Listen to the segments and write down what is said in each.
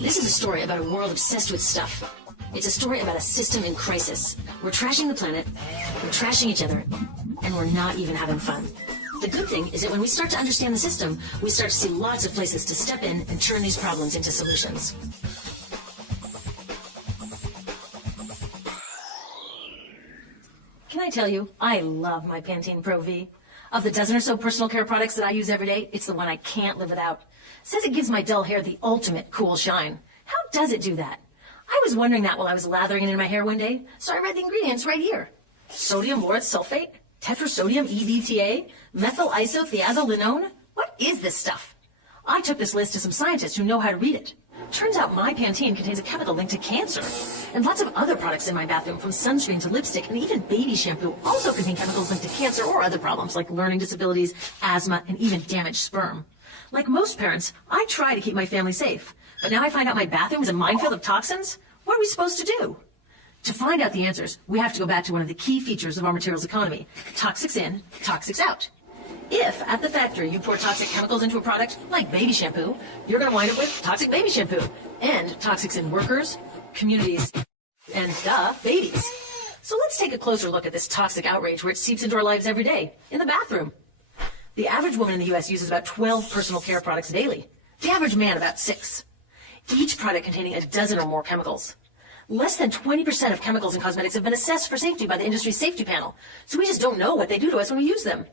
This is a story about a world obsessed with stuff. It's a story about a system in crisis. We're trashing the planet, we're trashing each other, and we're not even having fun. The good thing is that when we start to understand the system, we start to see lots of places to step in and turn these problems into solutions. Can I tell you, I love my Pantene Pro V. Of the dozen or so personal care products that I use every day, it's the one I can't live without. It says it gives my dull hair the ultimate cool shine. How does it do that? I was wondering that while I was lathering it in my hair one day, so I read the ingredients right here. Sodium lauryl sulfate, tetrasodium EDTA, methyl isothiazolinone. What is this stuff? I took this list to some scientists who know how to read it. Turns out my Pantene contains a chemical linked to cancer. And lots of other products in my bathroom, from sunscreen to lipstick and even baby shampoo, also contain chemicals linked to cancer or other problems like learning disabilities, asthma, and even damaged sperm. Like most parents, I try to keep my family safe. But now I find out my bathroom is a minefield of toxins? What are we supposed to do? To find out the answers, we have to go back to one of the key features of our materials economy: toxics in, toxics out. If, at the factory, you pour toxic chemicals into a product, like baby shampoo, you're going to wind up with toxic baby shampoo, and toxics in workers, communities, and, babies. So let's take a closer look at this toxic outrage where it seeps into our lives every day, in the bathroom. The average woman in the U.S. uses about 12 personal care products daily. The average man about 6. Each product containing a dozen or more chemicals. Less than 20% of chemicals in cosmetics have been assessed for safety by the industry's safety panel, so we just don't know what they do to us when we use them.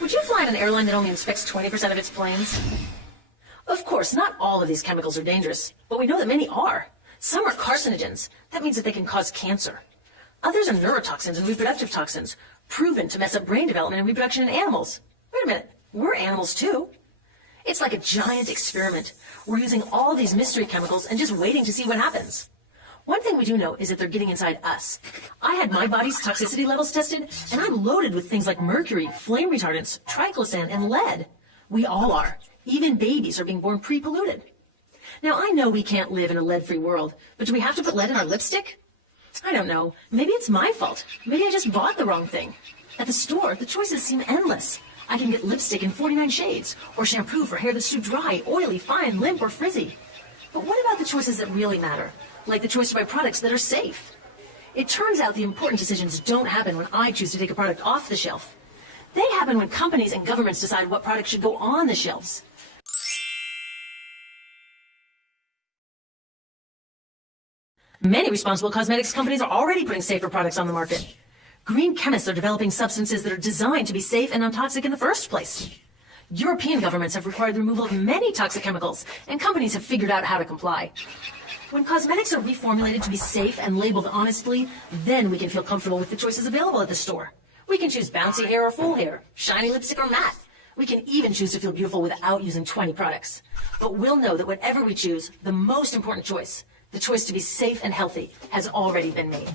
Would you fly on an airline that only inspects 20% of its planes? Of course, not all of these chemicals are dangerous, but we know that many are. Some are carcinogens. That means that they can cause cancer. Others are neurotoxins and reproductive toxins, proven to mess up brain development and reproduction in animals. Wait a minute, we're animals too. It's like a giant experiment. We're using all these mystery chemicals and just waiting to see what happens. One thing we do know is that they're getting inside us. I had my body's toxicity levels tested, and I'm loaded with things like mercury, flame retardants, triclosan, and lead. We all are. Even babies are being born pre-polluted. Now, I know we can't live in a lead-free world, but do we have to put lead in our lipstick? I don't know. Maybe it's my fault. Maybe I just bought the wrong thing. At the store, the choices seem endless. I can get lipstick in 49 shades, or shampoo for hair that's too dry, oily, fine, limp, or frizzy. But what about the choices that really matter? Like the choice to buy products that are safe? It turns out the important decisions don't happen when I choose to take a product off the shelf. They happen when companies and governments decide what products should go on the shelves. Many responsible cosmetics companies are already putting safer products on the market. Green chemists are developing substances that are designed to be safe and non-toxic in the first place. European governments have required the removal of many toxic chemicals, and companies have figured out how to comply. When cosmetics are reformulated to be safe and labeled honestly, then we can feel comfortable with the choices available at the store. We can choose bouncy hair or full hair, shiny lipstick or matte. We can even choose to feel beautiful without using 20 products. But we'll know that whatever we choose, the most important choice, the choice to be safe and healthy, has already been made.